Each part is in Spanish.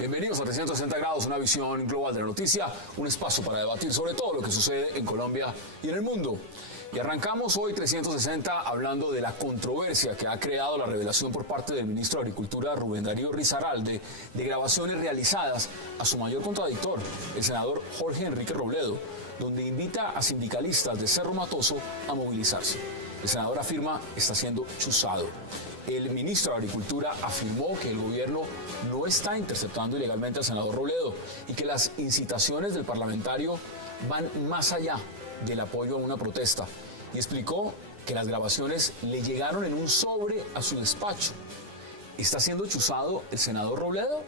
Bienvenidos a 360 grados, una visión global de la noticia, un espacio para debatir sobre todo lo que sucede en Colombia y en el mundo. Y arrancamos hoy 360 hablando de la controversia que ha creado la revelación por parte del ministro de Agricultura, Rubén Darío Risaralde, de grabaciones realizadas a su mayor contradictor, el senador Jorge Enrique Robledo, donde invita a sindicalistas de Cerro Matoso a movilizarse. El senador afirma está siendo chuzado. El ministro de Agricultura afirmó que el gobierno no está interceptando ilegalmente al senador Robledo y que las incitaciones del parlamentario van más allá del apoyo a una protesta, y explicó que las grabaciones le llegaron en un sobre a su despacho. ¿Está siendo chuzado el senador Robledo?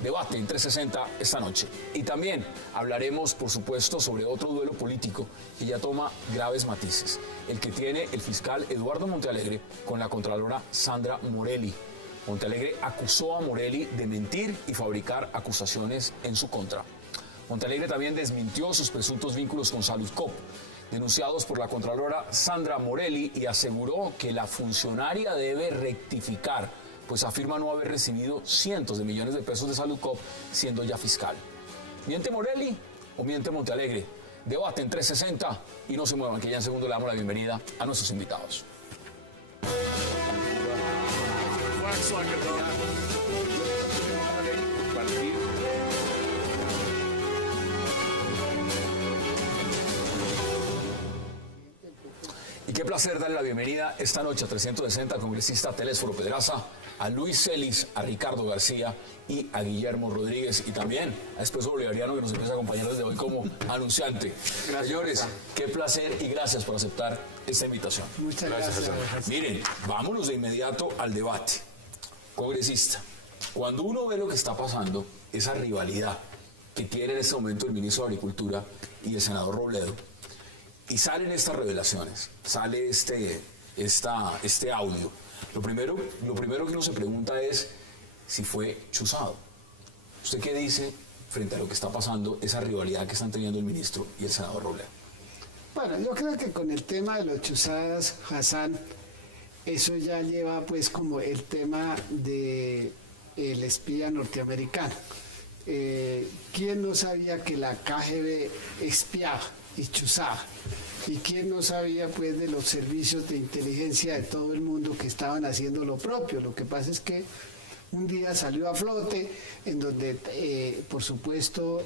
Debate en 360 esta noche. Y también hablaremos, por supuesto, sobre otro duelo político que ya toma graves matices, el que tiene el fiscal Eduardo Montealegre con la contralora Sandra Morelli. Montealegre acusó a Morelli de mentir y fabricar acusaciones en su contra. Montealegre también desmintió sus presuntos vínculos con Saludcop, denunciados por la contralora Sandra Morelli, y aseguró que la funcionaria debe rectificar, pues afirma no haber recibido cientos de millones de pesos de Saludcop siendo ya fiscal. ¿Miente Morelli o miente Montealegre? Debate en 360 y no se muevan, que ya en segundo le damos la bienvenida a nuestros invitados. Y qué placer darle la bienvenida esta noche a 360 al congresista Telésforo Pedraza, a Luis Celis, a Ricardo García y a Guillermo Rodríguez, y también a Expreso Bolivariano, que nos empieza a acompañar desde hoy como anunciante. Gracias. Señores, qué placer y gracias por aceptar esta invitación. Muchas gracias. Miren, vámonos de inmediato al debate. Congresista, cuando uno ve lo que está pasando, esa rivalidad que tiene en este momento el ministro de Agricultura y el senador Robledo, y salen estas revelaciones, sale este audio, lo primero que uno se pregunta es si fue chuzado. ¿Usted qué dice frente a lo que está pasando, esa rivalidad que están teniendo el ministro y el senador Robledo? Bueno, yo creo que con el tema de los chuzadas, Hassan, eso ya lleva pues como el tema de el espía norteamericano. ¿Quién no sabía que la KGB espiaba y chuzaba? ¿Y quién no sabía pues de los servicios de inteligencia de todo el mundo que estaban haciendo lo propio? Lo que pasa es que un día salió a flote en donde por supuesto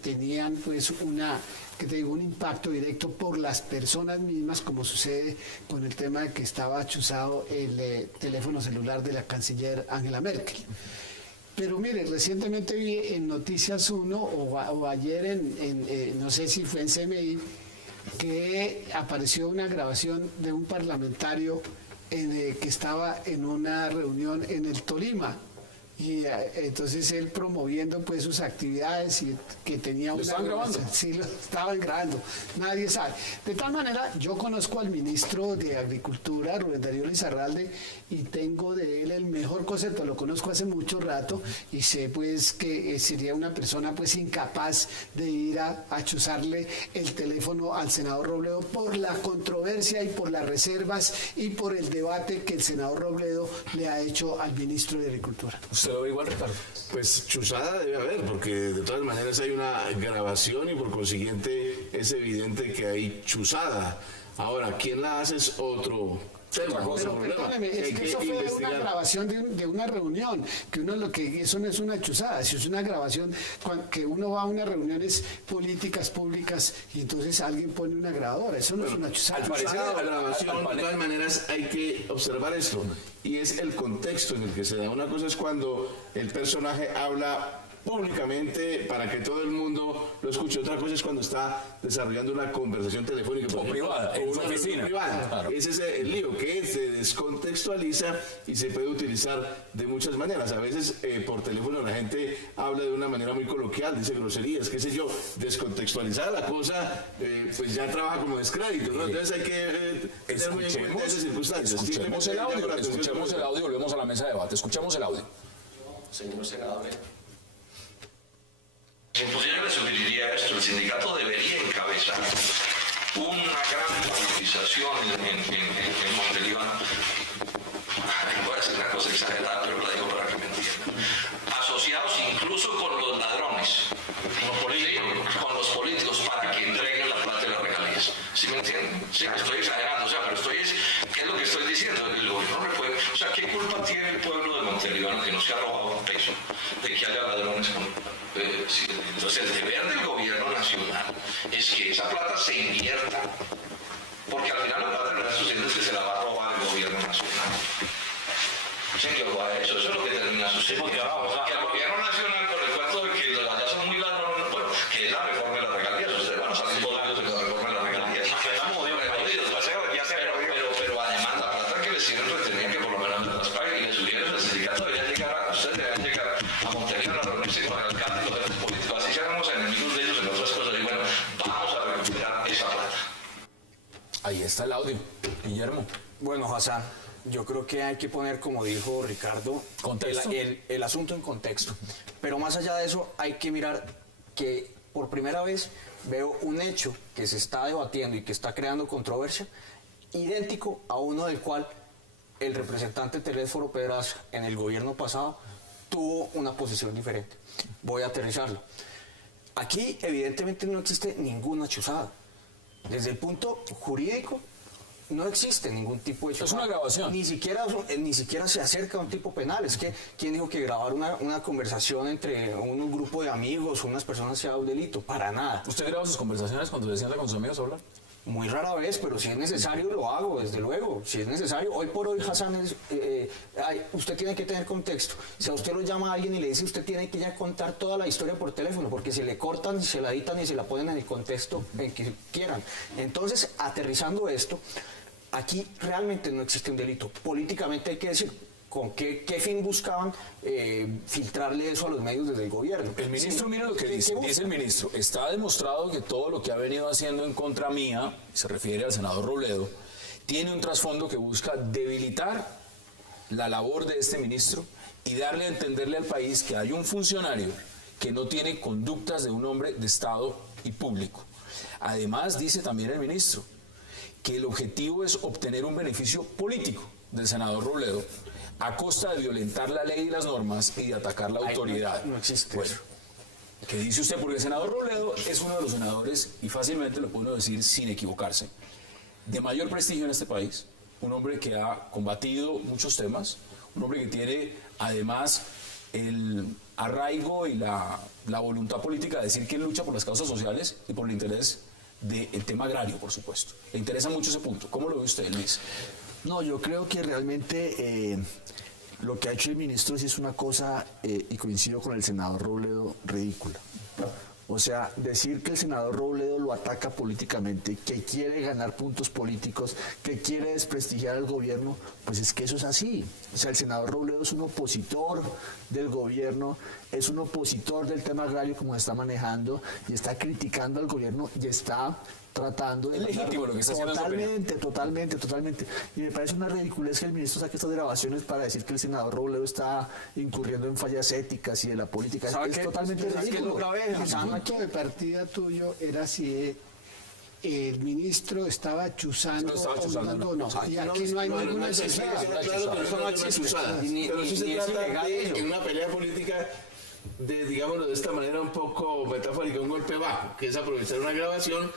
tenían pues un impacto directo por las personas mismas, como sucede con el tema de que estaba chuzado el teléfono celular de la canciller Angela Merkel. Pero mire, recientemente vi en Noticias 1 o ayer no sé si fue en CMI, que apareció una grabación de un parlamentario que estaba en una reunión en el Tolima. Y entonces él promoviendo pues sus actividades y que tenía una... ¿Lo estaban grabando? Sí, lo estaban grabando, nadie sabe. De tal manera, yo conozco al ministro de Agricultura, Rubén Darío Risaralde, y tengo de él el mejor concepto, lo conozco hace mucho rato, y sé pues que sería una persona pues incapaz de ir a chuzarle el teléfono al senador Robledo por la controversia y por las reservas y por el debate que el senador Robledo le ha hecho al ministro de Agricultura. ¿Usted lo ve igual, Ricardo? Pues chuzada debe haber, porque de todas maneras hay una grabación y por consiguiente es evidente que hay chuzada. Ahora, ¿quién la hace es otro tema? Pero perdóneme, es que eso fue una grabación de una reunión, que eso no es una chuzada, si es una grabación que uno va a unas reuniones políticas públicas y entonces alguien pone una grabadora, eso no es una chuzada. Al parecer de la grabación, de todas maneras hay que observar esto, y es el contexto en el que se da. Una cosa es cuando el personaje habla públicamente para que todo el mundo lo escuche. Otra cosa es cuando está desarrollando una conversación telefónica o privada, en su oficina. Claro. Ese es el lío, que se descontextualiza y se puede utilizar de muchas maneras. A veces por teléfono la gente habla de una manera muy coloquial, dice groserías, qué sé yo. Descontextualizada la cosa, pues ya trabaja como descrédito, ¿no? Entonces hay que tener muy en cuenta esas circunstancias. Escuchemos el audio, volvemos a la mesa de debate. Escuchemos el audio. Señor senador, ¿en posición que se utilizaría diría esto, el sindicato debería encabezar una gran movilización en Montelíbano. Voy a decir una cosa exagerada, pero la digo para que me entiendan. Asociados incluso con los ladrones, con los políticos, para que entreguen la plata de las regalías. ¿Sí me entienden? Sí, estoy exagerando, o sea, pero ¿qué es lo que estoy diciendo? El gobierno no puede, o sea, ¿qué culpa tiene el pueblo de Montelíbano que no se ha robado un peso de que haya ladrones con... entonces el deber del gobierno nacional es que esa plata se invierta, porque al final la plata no está sucediendo, es que se la va a robar el gobierno nacional. Señor, eso es lo que termina sucediendo. Que el gobierno nacional, con el cuento de que allá son muy ladrones, bueno, que es la reforma de las regalías, ustedes van a salir votando de la reforma de las regalías. Pero además la plata que les sirve retener, que por lo menos las paguen, y les sugiero el sindicato ustedes deberían llegar a Montelíbano a reunirse con el alcalde y los jefes políticos, así seamos enemigos de ellos en otras cosas, y bueno, vamos a recuperar esa plata. Ahí está el audio. Guillermo. Bueno, Hassan, yo creo que hay que poner, como dijo Ricardo, el asunto en contexto. Pero más allá de eso, hay que mirar que por primera vez veo un hecho que se está debatiendo y que está creando controversia, idéntico a uno del cual el representante Telésforo Pedraza en el gobierno pasado tuvo una posición diferente. Voy a aterrizarlo. Aquí evidentemente no existe ninguna chuzada. Desde el punto jurídico no existe ningún tipo de chuzada. Es una grabación. Ni siquiera se acerca a un tipo penal. Es que, ¿quién dijo que grabar una conversación entre un grupo de amigos o unas personas sea un delito? Para nada. ¿Usted graba sus conversaciones cuando se sienta con sus amigos a hablar? Muy rara vez, pero si es necesario lo hago, desde luego. Si es necesario, hoy por hoy, Hassan, usted tiene que tener contexto. Si a usted lo llama a alguien y le dice, usted tiene que ya contar toda la historia por teléfono, porque se le cortan, se la editan y se la ponen en el contexto en que quieran. Entonces, aterrizando esto, aquí realmente no existe un delito. Políticamente hay que decir, ¿con qué fin buscaban filtrarle eso a los medios desde el gobierno? El ministro, Sí, mira lo que dice el ministro, está demostrado que todo lo que ha venido haciendo en contra mía, se refiere al senador Robledo, tiene un trasfondo que busca debilitar la labor de este ministro y darle a entenderle al país que hay un funcionario que no tiene conductas de un hombre de Estado y público. Además, dice también el ministro, que el objetivo es obtener un beneficio político del senador Robledo a costa de violentar la ley y las normas y de atacar la autoridad. No existe bueno, eso. ¿Qué dice usted? Porque el senador Robledo es uno de los senadores, y fácilmente lo puedo decir sin equivocarse, de mayor prestigio en este país, un hombre que ha combatido muchos temas, un hombre que tiene además el arraigo y la voluntad política de decir que él lucha por las causas sociales y por el interés del tema agrario, por supuesto. Le interesa mucho ese punto. ¿Cómo lo ve usted, Luis? No, yo creo que realmente lo que ha hecho el ministro sí es una cosa, y coincido con el senador Robledo, ridícula. O sea, decir que el senador Robledo lo ataca políticamente, que quiere ganar puntos políticos, que quiere desprestigiar al gobierno, pues es que eso es así. O sea, el senador Robledo es un opositor del gobierno, es un opositor del tema agrario como se está manejando y está criticando al gobierno y está tratando de... Es legítimo lo que está haciendo. Totalmente. Y me parece una ridiculez que el ministro saque estas grabaciones para decir que el senador Robledo está incurriendo en fallas éticas y de la política. Es totalmente ridículo. El punto de partida tuyo era si el ministro estaba chuzando o no. Y aquí no hay ninguna chuzada. Claro que no es chuzada. Pero sí se trata de, en una pelea política, de, digámoslo de esta manera un poco metafórica, un golpe bajo, que es aprovechar una grabación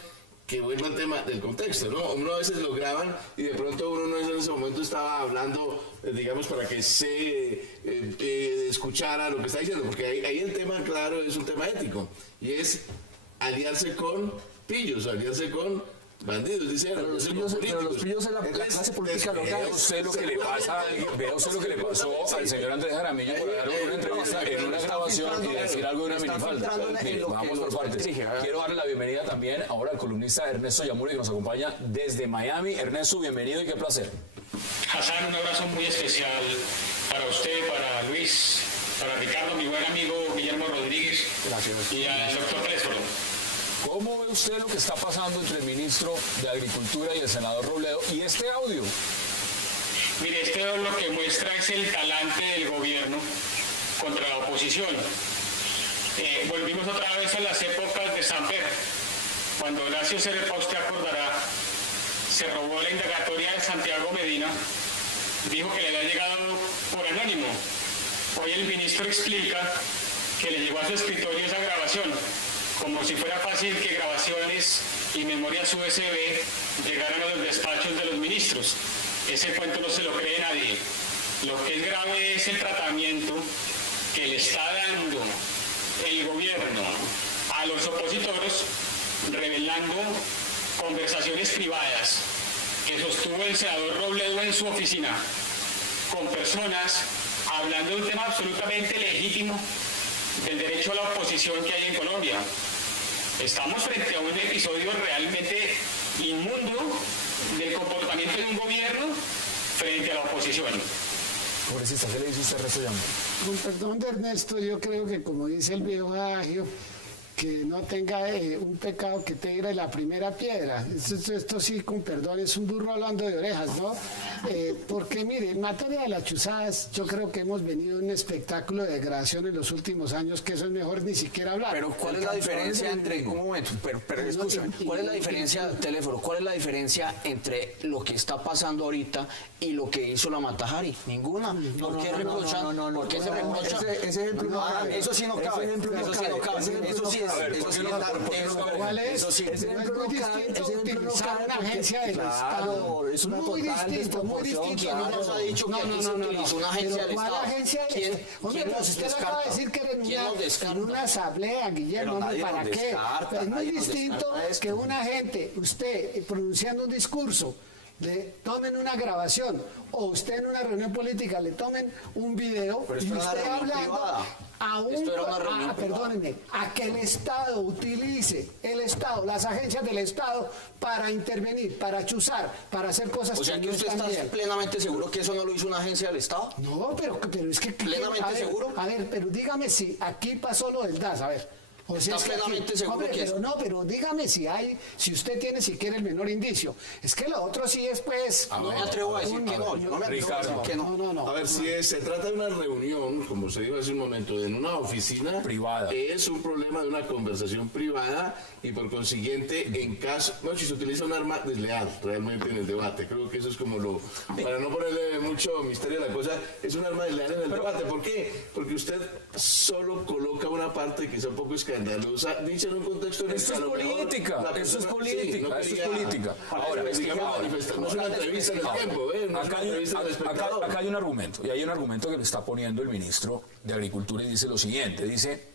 que vuelva al tema del contexto, ¿no? Uno a veces lo graban y de pronto uno no en ese momento estaba hablando, digamos, para que se escuchara lo que está diciendo, porque ahí el tema, claro, es un tema ético, y es aliarse con pillos, aliarse con bandidos, dicen. Pero los pillos en la clase política local. Vea usted lo que le pasó al señor Andrés Jaramillo por dar una entrevista en una grabación y decir algo de una minifalda. Mire, vamos por partes. Quiero darle la bienvenida también ahora al columnista Ernesto Yamuri, que nos acompaña desde Miami. Ernesto, bienvenido y qué placer. Hassan, un abrazo muy especial para usted, para Luis, para Ricardo, mi buen amigo Guillermo Rodríguez. Gracias. Y al doctor Telésforo. ¿Cómo ve usted lo que está pasando entre el ministro de Agricultura y el senador Robledo y este audio? Mire, este lo que muestra es el talante del gobierno contra la oposición. Volvimos otra vez a las épocas de Samper, cuando Horacio Cerepa, usted acordará, se robó la indagatoria de Santiago Medina, dijo que le había llegado por anónimo. Hoy el ministro explica que le llegó a su escritorio esa grabación, como si fuera fácil que grabaciones y memorias USB llegaran a los despachos de los ministros. Ese cuento no se lo cree nadie. Lo que es grave es el tratamiento que le está dando el gobierno a los opositores, revelando conversaciones privadas que sostuvo el senador Robledo en su oficina con personas hablando de un tema absolutamente legítimo del derecho a la oposición que hay en Colombia. Estamos frente a un episodio realmente inmundo del comportamiento de un gobierno frente a la oposición. Congresista, ¿qué le dice usted a Ernesto Llama? Con perdón de Ernesto, yo creo que como dice el viejo adagio, que no tenga un pecado que te tire la primera piedra. Esto sí, con perdón, es un burro hablando de orejas, ¿no? Porque mire, en materia de las chuzadas, yo creo que hemos venido a un espectáculo de degradación en los últimos años, que eso es mejor ni siquiera hablar. Pero ¿cuál es la diferencia entre, un momento, pero escúchame, ¿cuál es la diferencia, teléfono, cuál es la diferencia entre lo que está pasando ahorita y lo que hizo la Matajari? Ninguna. ¿Por qué reprochan? ¿Por qué se reprocha? Ese ejemplo eso sí no cabe. Eso sí no cabe. Eso sí es. ¿Cuál es? Eso sí. Es muy distinto utilizar una agencia del Estado. Es una muy total distinto, muy distinto. ¿Quién nos ha dicho que aquí se utilizó una agencia del ¿Cuál Estado? agencia del ¿Quién Estado? Hombre, nos pues usted descarta? acaba de decir que era en una asamblea, Guillermo, Pero hombre, nadie ¿para nos qué? descarta, Es muy nadie nos distinto descarta esto. que una gente, usted pronunciando un discurso, le tomen una grabación, o usted en una reunión política le tomen un video Pero y esto era usted una reunión hablando privada. Esto era una reunión privada. perdónenme, a que el Estado utilice, las agencias del Estado para intervenir, para chuzar, para hacer cosas O sea que que no usted están está bien. plenamente seguro que eso no lo hizo una agencia del Estado. No, pero es que... ¿Plenamente a ver, seguro? A ver, pero dígame si aquí pasó lo del DAS, a ver. O sea, ¿Está es que plenamente seguro hombre, que pero es? no, pero dígame si usted tiene siquiera el menor indicio. Es que lo otro sí es pues... No me atrevo a decir que no. Yo no me atrevo a decir que no. No. A ver, si se trata de una reunión, como se dijo hace un momento, en una oficina Privada. es un problema de una conversación privada y por consiguiente, en caso, no, si se utiliza un arma desleal realmente en el debate, creo que eso es como lo, para no ponerle mucho misterio a la cosa, es un arma desleal en el debate. ¿Por qué? Porque usted solo coloca una parte que es un poco escandalosa, dice en un contexto en el Esto que es a lo mejor política, la esto es persona- política, sí, no esto es quería- política. Ahora, es que digamos, manifestar, no es una entrevista en el tiempo, no es una Acá entrevista en el espectador. hay un argumento, y hay un argumento que le está poniendo el ministro de Agricultura y dice lo siguiente, dice,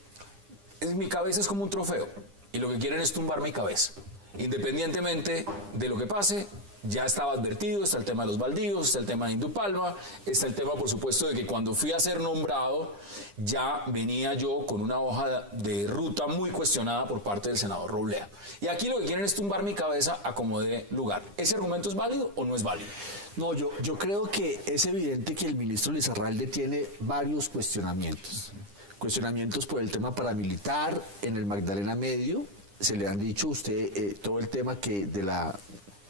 mi cabeza es como un trofeo, y lo que quieren es tumbar mi cabeza. Independientemente de lo que pase, ya estaba advertido, está el tema de los baldíos, está el tema de Indupalma, está el tema, por supuesto, de que cuando fui a ser nombrado, ya venía yo con una hoja de ruta muy cuestionada por parte del senador Robledo. Y aquí lo que quieren es tumbar mi cabeza a como dé lugar. ¿Ese argumento es válido o no es válido? No, yo creo que es evidente que el ministro Lizarralde tiene varios cuestionamientos. Cuestionamientos por el tema paramilitar en el Magdalena Medio. Se le han dicho a usted todo el tema que de la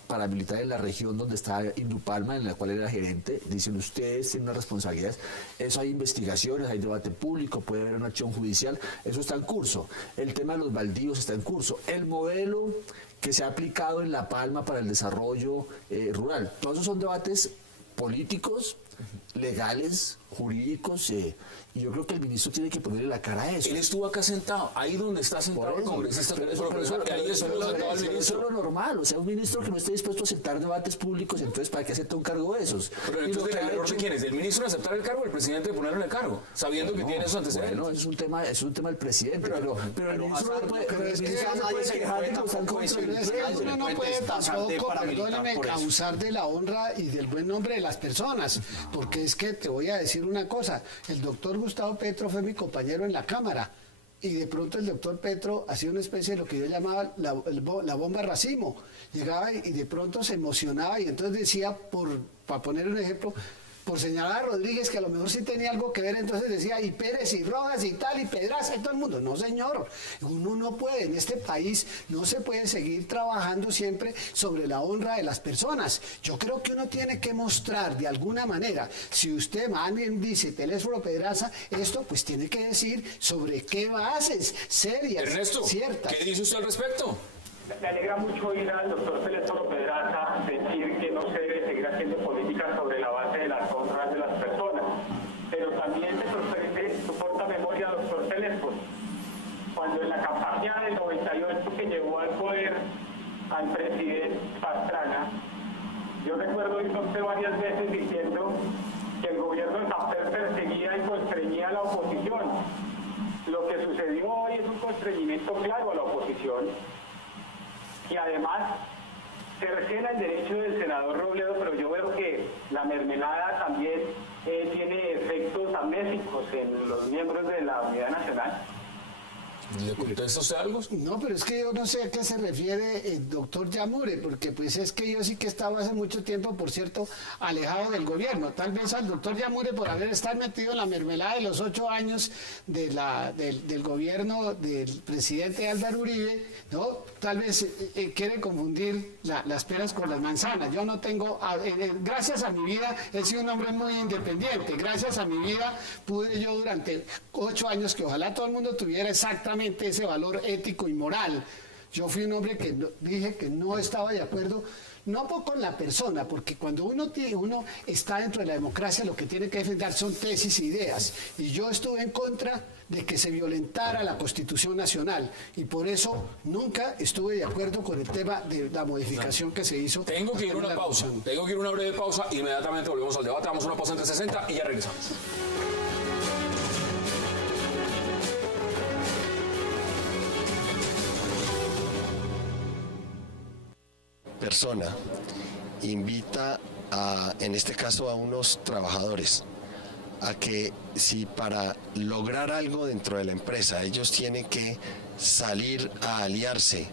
paramilitar en la región donde está Indupalma, en la cual era gerente. Dicen ustedes tienen una responsabilidad. Eso hay investigaciones, hay debate público, puede haber una acción judicial. Eso está en curso. El tema de los baldíos está en curso. El modelo que se ha aplicado en La Palma para el desarrollo rural. Todos esos son debates políticos, legales, jurídicos, y yo creo que el ministro tiene que ponerle la cara a eso. Él estuvo acá sentado, ahí donde está sentado el congresista. Ahí estuvo sentado el Eso ministro. es lo normal, o sea, un ministro que no esté dispuesto a aceptar debates públicos, entonces ¿para qué acepta un cargo de esos? Pero Y lo entonces, que ¿el ha error hecho- de quién es? ¿Del ministro en aceptar el cargo o el presidente de ponerlo en el cargo? Sabiendo que tiene esos antecedentes. Bueno, es un tema del presidente, pero el ministro no puede, pero es que nadie se quejar de cuenta que están con eso. Pero es que Nadie se uno le no puede puede tasar de tampoco, paramilitar perdóneme, por eso. abusar de la honra y del buen nombre de las personas, porque es que te voy a decir una cosa, el doctor Gustavo Petro fue mi compañero en la Cámara, y de pronto el doctor Petro hacía una especie de lo que yo llamaba la bomba racimo, llegaba y de pronto se emocionaba y entonces decía, para poner un ejemplo, por señalar a Rodríguez, que a lo mejor sí tenía algo que ver, entonces decía, y Pérez, y Rojas, y tal, y Pedraza, y todo el mundo. No, señor, uno no puede, en este país no se puede seguir trabajando siempre sobre la honra de las personas. Yo creo que uno tiene que mostrar de alguna manera, si usted dice teléfono Pedraza, esto pues tiene que decir sobre qué bases serias, Ernesto, ciertas. ¿qué dice usted al respecto? Me alegra mucho oír al doctor Teléfono Pedraza decir que no se debe seguir haciendo política sobre la base de las honras de las personas. Pero también me sorprende su corta memoria, doctor Teléfono, cuando en la campaña del 98 que llevó al poder al presidente Pastrana, yo recuerdo oírlo usted varias veces diciendo que el gobierno de Samper perseguía y constreñía a la oposición. Lo que sucedió hoy es un constreñimiento claro a la oposición. Y además cercena el derecho del senador Robledo, pero yo veo que la mermelada también tiene efectos amnésicos en los miembros de la Unidad Nacional. ¿Le contesta usted algo? No, pero es que yo no sé a qué se refiere el doctor Yamure, porque pues es que yo sí que estaba hace mucho tiempo, por cierto, alejado del gobierno. Tal vez al doctor Yamure, por haber estado metido en la mermelada de los 8 años del gobierno del presidente Álvaro Uribe, ¿no? Tal vez quiere confundir las peras con las manzanas. Yo no tengo, gracias a mi vida, he sido un hombre muy independiente. Gracias a mi vida pude yo durante 8 años, que ojalá todo el mundo tuviera exactamente ese valor ético y moral. Yo fui un hombre que dije que no estaba de acuerdo, no con la persona, porque cuando uno está dentro de la democracia, lo que tiene que defender son tesis e ideas. Y yo estuve en contra de que se violentara la Constitución Nacional, y por eso nunca estuve de acuerdo con el tema de la modificación que se hizo. Tengo que ir a una pausa, tengo que ir a una breve pausa, inmediatamente volvemos al debate, damos una pausa entre 60 y ya regresamos. Persona invita en este caso a unos trabajadores a que si para lograr algo dentro de la empresa ellos tienen que salir a aliarse,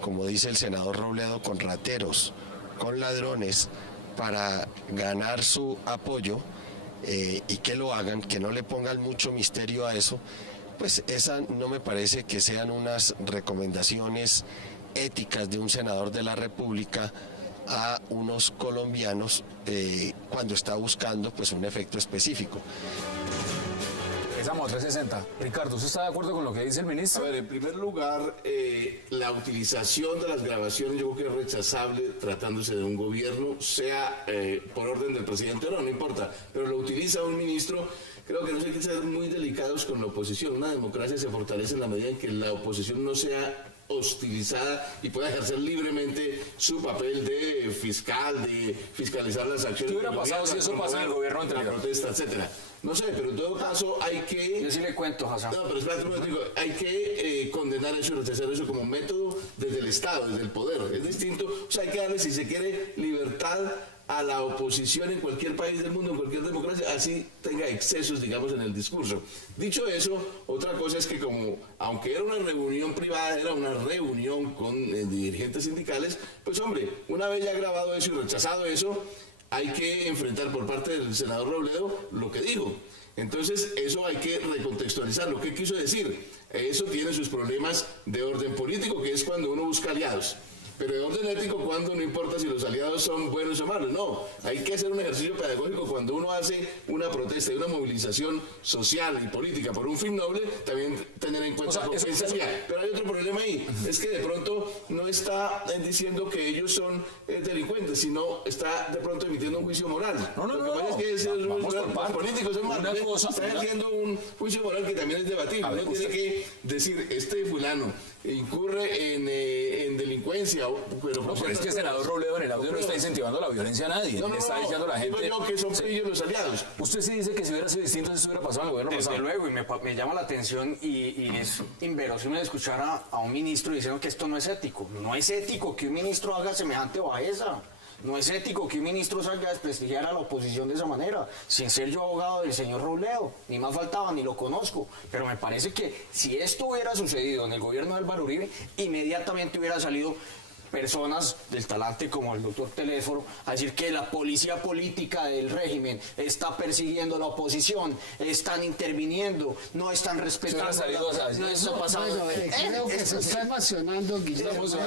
como dice el senador Robledo, con rateros, con ladrones, para ganar su apoyo, y que lo hagan, que no le pongan mucho misterio a eso, pues esa no me parece que sean unas recomendaciones éticas de un senador de la República a unos colombianos cuando está buscando pues un efecto específico. Estamos a 360. Ricardo, ¿usted está de acuerdo con lo que dice el ministro? A ver, en primer lugar, la utilización de las grabaciones yo creo que es rechazable tratándose de un gobierno, sea por orden del presidente o no, no importa, pero lo utiliza un ministro. Creo que no hay que ser muy delicados con la oposición. Una democracia se fortalece en la medida en que la oposición no sea hostilizada y pueda ejercer libremente su papel de fiscal, de fiscalizar las acciones. ¿Qué hubiera pasado si eso pasa en el gobierno anterior? La protesta, etcétera. No sé, pero en todo caso hay que... Yo sí le cuento, Hassan. No, pero espérate un momento, hay que condenar eso y rechazar eso como método desde el Estado, desde el poder. Es distinto, o sea, hay que darle, si se quiere, libertad a la oposición en cualquier país del mundo, en cualquier democracia, así tenga excesos, digamos, en el discurso. Dicho eso, otra cosa es que como, aunque era una reunión privada, era una reunión con dirigentes sindicales, pues hombre, una vez ya grabado eso y rechazado eso, hay que enfrentar por parte del senador Robledo lo que dijo. Entonces, eso hay que recontextualizarlo. ¿Qué quiso decir? Eso tiene sus problemas de orden político, que es cuando uno busca aliados. Pero de orden ético, cuando no importa si los aliados son buenos o malos, no. Hay que hacer un ejercicio pedagógico cuando uno hace una protesta y una movilización social y política por un fin noble, también tener en cuenta compensaría. Pero hay otro problema ahí, es que de pronto no está diciendo que ellos son delincuentes, sino está de pronto emitiendo un juicio moral. No. Lo que pasa es que los políticos son malos. Están haciendo un juicio moral que también es debatible. Uno tiene que decir, este fulano incurre en delincuencia. Pero es que el senador Robledo en el audio no está incentivando la violencia a nadie. No, está diciendo a la gente. Digo yo que son ellos los aliados. Usted sí dice que si hubiera sido distinto, eso hubiera pasado en el gobierno pasado. Desde luego, y me llama la atención y es inverosímil escuchar a un ministro diciendo que esto no es ético. No es ético que un ministro haga semejante bajeza. No es ético que un ministro salga a desprestigiar a la oposición de esa manera, sin ser yo abogado del señor Robledo, ni más faltaba, ni lo conozco. Pero me parece que si esto hubiera sucedido en el gobierno de Álvaro Uribe, inmediatamente hubiera salido personas del talante como el doctor Teléfono a decir que la policía política del régimen está persiguiendo a la oposición, están interviniendo, no están respetando, no está pasando. Creo que se está emocionando, Guillermo. Eso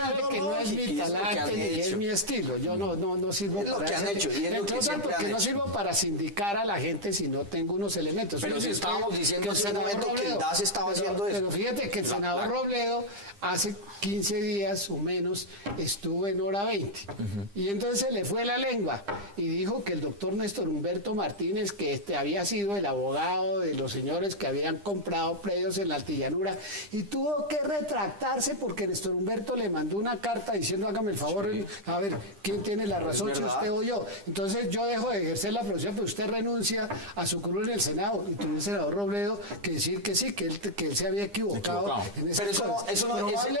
de que no es mi talante ni es mi estilo. Yo no sirvo para eso. Porque no sirvo para sindicar a la gente si no tengo unos elementos. Pero si estábamos diciendo hace un momento que el DAS estaba haciendo eso. Pero fíjate que el senador Robledo hace 15 días o menos estuvo en hora 20 y entonces se le fue la lengua y dijo que el doctor Néstor Humberto Martínez, que había sido el abogado de los señores que habían comprado predios en la Altillanura, y tuvo que retractarse porque Néstor Humberto le mandó una carta diciendo hágame el favor, a ver, ¿quién tiene la razón, si usted o yo? Entonces yo dejo de ejercer la profesión, pero usted renuncia a su curul en el Senado, y tuvo el senador Robledo que decir que sí, que él se había equivocado. En ese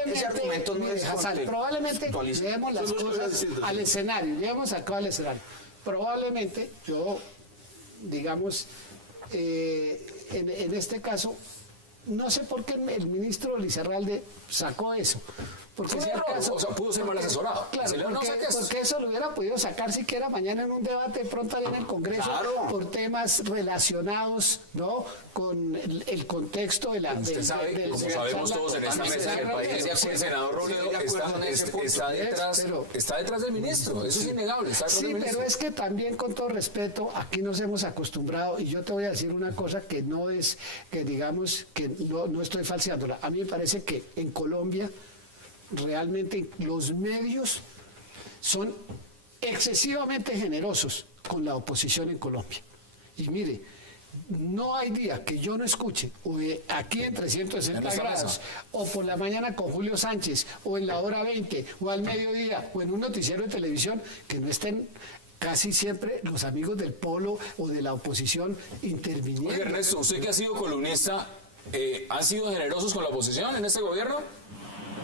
ese argumento no es probablemente llevemos las cosas al escenario, llevemos acá al escenario. Probablemente yo, digamos, en este caso, no sé por qué el ministro Lizarralde sacó eso. Porque si acaso, pudo ser mal asesorado. Claro, porque eso lo hubiera podido sacar siquiera mañana en un debate pronto en el Congreso, por temas relacionados, ¿no?, con el contexto de la... Usted sabe, como sabemos todos en esta mesa del país, el senador Robledo está detrás del ministro, eso es innegable. Sí, pero es que también, con todo respeto, aquí nos hemos acostumbrado, y yo te voy a decir una cosa que no es, que digamos, que no estoy falseándola. A mí me parece que en Colombia realmente los medios son excesivamente generosos con la oposición en Colombia. Y mire, no hay día que yo no escuche, o aquí en 360 grados, o por la mañana con Julio Sánchez, o en la hora 20, o al mediodía, o en un noticiero de televisión, que no estén casi siempre los amigos del polo o de la oposición interviniendo. Oye, Ernesto, usted que ha sido columnista, ¿han sido generosos con la oposición en este gobierno?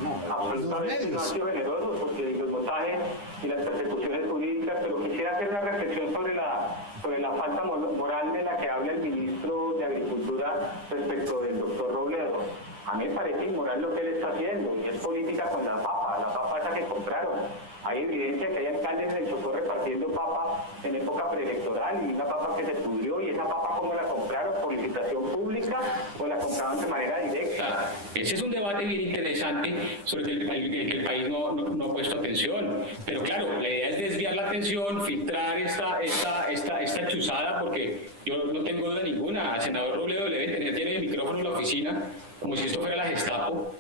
No, absolutamente no han sido generosos, porque los montajes y las persecuciones jurídicas, pero quisiera hacer una reflexión sobre la falta moral de la que habla el ministro de Agricultura respecto del doctor Robledo. A mí me parece inmoral lo que él está haciendo, y es política con la papa esa que compraron. Hay evidencia que hay alcaldes en el Chocó repartiendo papa en época preelectoral, y una papa que se pudrió, y esa papa ¿cómo la compraron? ¿Por licitación pública o la compraban de manera directa? Ese es un debate bien interesante sobre el que el país no ha puesto atención. Pero claro, la idea es desviar la atención, filtrar esta chuzada, porque yo no tengo duda ninguna. Al senador Robledo tiene el micrófono en la oficina como si esto fuera la Gestapo.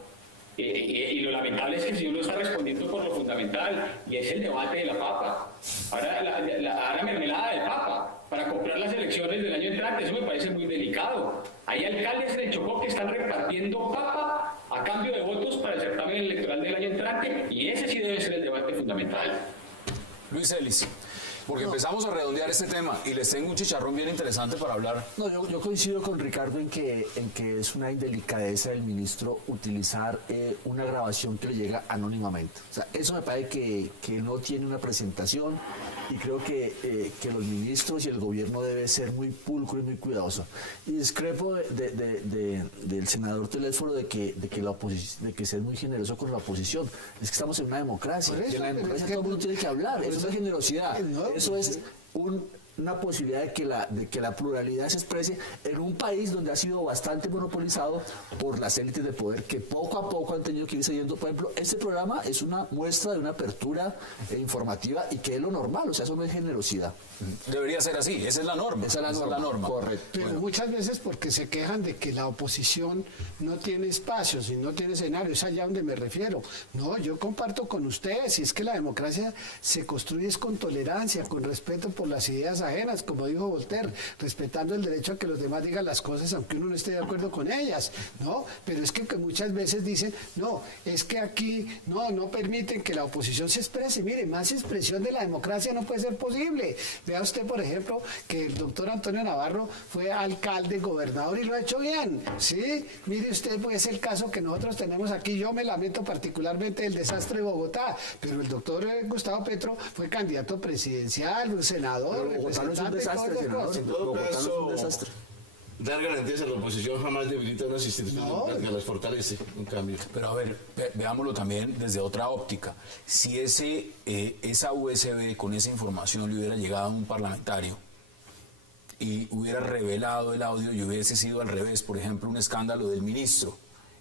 Y lo lamentable es que el señor no está respondiendo por lo fundamental, y es el debate de la papa. Ahora la mermelada de papa para comprar las elecciones del año entrante, eso me parece muy delicado. Hay alcaldes en el Chocó que están repartiendo papa a cambio de votos para el certamen electoral del año entrante, y ese sí debe ser el debate fundamental. Luis Ellis, porque empezamos a redondear este tema y les tengo un chicharrón bien interesante para hablar. No, yo coincido con Ricardo en que es una indelicadeza del ministro utilizar una grabación que le llega anónimamente. O sea, eso me parece que no tiene una presentación, y creo que los ministros y el gobierno debe ser muy pulcro y muy cuidadoso. Y discrepo del senador Teléfono de que sea muy generoso con la oposición. Es que estamos en una democracia, y en la democracia todo el mundo tiene que hablar. Eso no es generosidad, eso es una posibilidad de que la pluralidad se exprese en un país donde ha sido bastante monopolizado por las élites de poder, que poco a poco han tenido que ir cediendo. Por ejemplo, este programa es una muestra de una apertura informativa, y que es lo normal, o sea, eso no es generosidad. Debería ser así, esa es la norma. Esa es la norma. Correcto. Pero muchas veces porque se quejan de que la oposición no tiene espacios y no tiene escenarios, es allá donde me refiero. No, yo comparto con ustedes, y es que la democracia se construye con tolerancia, con respeto por las ideas ajenas, como dijo Voltaire, respetando el derecho a que los demás digan las cosas aunque uno no esté de acuerdo con ellas, ¿no? Pero es que muchas veces dicen, no, es que aquí no permiten que la oposición se exprese. Mire, más expresión de la democracia no puede ser posible. Vea usted, por ejemplo, que el doctor Antonio Navarro fue alcalde, gobernador, y lo ha hecho bien, ¿sí? Mire usted, pues, el caso que nosotros tenemos aquí. Yo me lamento particularmente del desastre de Bogotá, pero el doctor Gustavo Petro fue candidato presidencial, un senador, Bogotá no es un desastre, senador. En todo caso, dar garantías a la oposición jamás debilita unas instituciones democráticas, las fortalece, en cambio. Pero a ver, veámoslo también desde otra óptica. Si esa USB con esa información le hubiera llegado a un parlamentario y hubiera revelado el audio y hubiese sido al revés, por ejemplo, un escándalo del ministro,